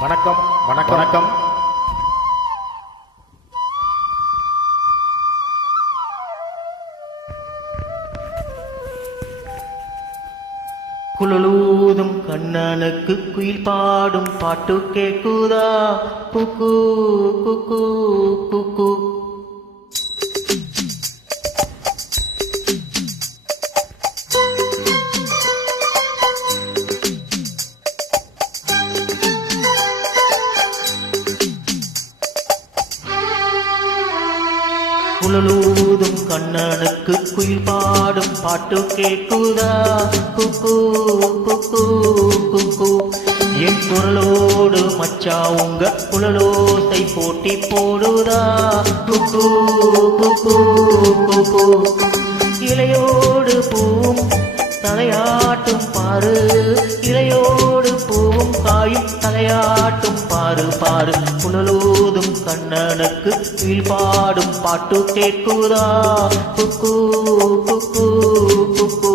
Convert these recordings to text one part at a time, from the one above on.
வணக்கம் வணக்கம் வணக்கம். குழலூதும் கண்ணனுக்கு குயில் பாடும் பாட்டு கேக்குதா? குக்கு குக்கு குக்கு. குழலூதும் கண்ணனுக்கு குயில் பாடும் பாட்டு கேக்குதா? குக்கு குக்கு குக்கு. என் குரலோடு மச்சா உங்க குழலோசை போட்டி போடுதா? குக்கு குக்கு குக்கு. இலையோடு பூவும் தலையாட்டும் பாரு, இலையோடு பூவும் காயும் தலையாட்டும் பாரு பாரு. குழலூதும் கண்ணனுக்கு குயில் பாடும் பாட்டு கேட்குதா? குக்கு குக்கு குக்கு.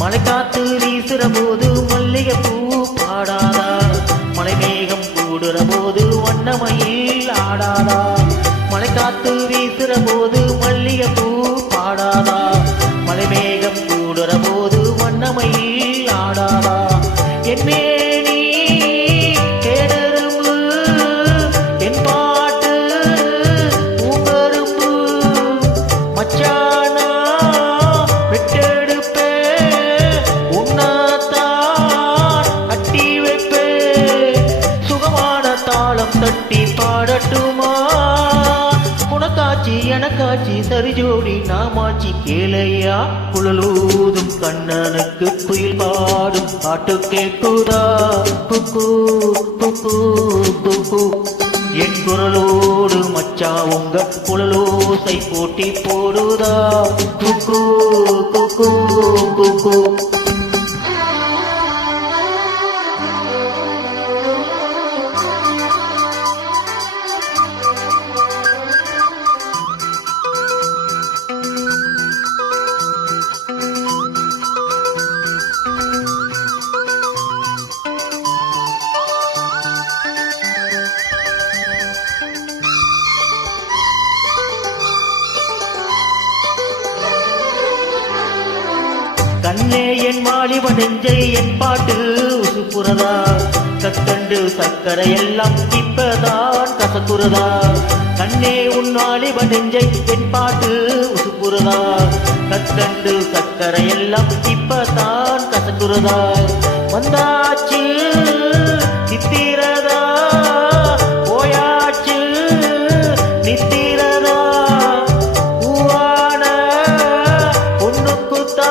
மழை காத்து வீசுற போது மல்லிகை பூ பாடாதா? மழை மேகம் கூடுற போது வண்ணமயில் ஆடாதா? மழை காத்து வீசுற போது மல்லிகை பூ பாடாதா? மழை மேகம் கூடுற போது வண்ணமயில் ஆடாதா? என்னே நீ கேடரும்பு, என் பாட்டு பூங்கரும்பு. மச்சானா விட்டெடுப்பே தட்டி பாடட்டுமா? உனக்காச்சி எனக்காச்சி சரி ஜோடி நாமாச்சி கேளையா? குழலூதும் கண்ணனுக்கு குயில் பாடும் பாட்டு கேட்குதா? குக்கு குக்கு குக்கு. என் குரலோடு மச்சா உங்க குழலோசை போட்டி போடுதா? குக்கு குக்கு குக்கு. கண்ணே என் வாலிப நெஞ்சை என் பாட்டு உசுப்புறதா? கற்கண்டு சக்கரை எல்லாம் இப்பதான் கசக்குறதா? கண்ணே உன் வாலிப நெஞ்சை என் பாட்டு உசுப்புறதா? கற்கண்டு சக்கரை எல்லாம் இப்பதான் கசக்குறதா? வந்தாச்சு சித்திரதா, போயாச்சு நித்திரதா. பூவான பொண்ணுக்குத்தா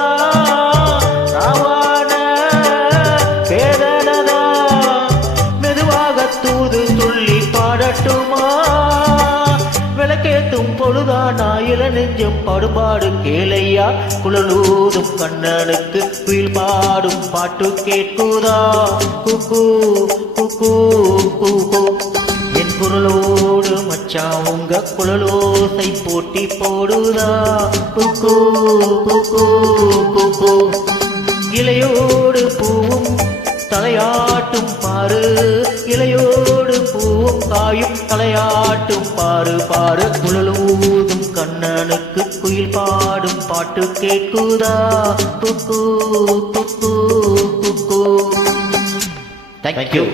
விளக்கேத்தும் பொழுதானா இள நெஞ்சம் படுபாடு கேளையா? குழலூதும் கண்ணனுக்கு குயில் பாடும் பாட்டு கேட்குதா? குக்கு குக்கு குக்கு. என் குரலோடு மச்சா உங்க குழலோசை போட்டி போடுதா? குக்கு குக்கு குக்கு. இலையோடு பூவும் தலையாட்டும் பாரு, இலையோடு பூவும் காயும் தலையாட்டும் பாரு பாரு. குழலூதும் கண்ணனுக்கு குயில் பாடும் பாட்டு கேட்குதா? குக்கு குக்கு குக்கு. Thank you.